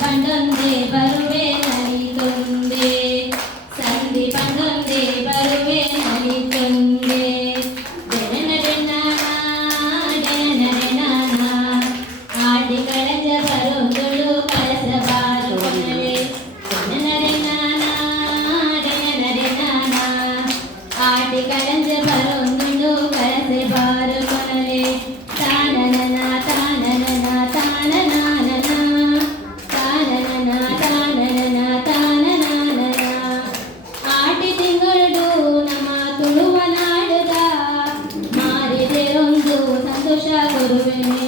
ಪಂಡೊಂದೆ ಬರುವೆ ನಲಿತೊಂದೆ ಸಂಧಿ ಪಂಡೊಂದೆ ಬರುವೆ ನಲಿತೊಂದೆ ಆಟಿ ಕಳಜ ಬರುಗಳು ಕಳಸಬಾರು ಕೊನಲೆ ಆಟಿ ಕಳಜ ಬರುಗಳು ಕಳಸಬಾರು ಕೊನಲೆ ತಾನನ ತಾನನ ತಾನನ ಸಂತೋಷ ಗುರುವಿನೇ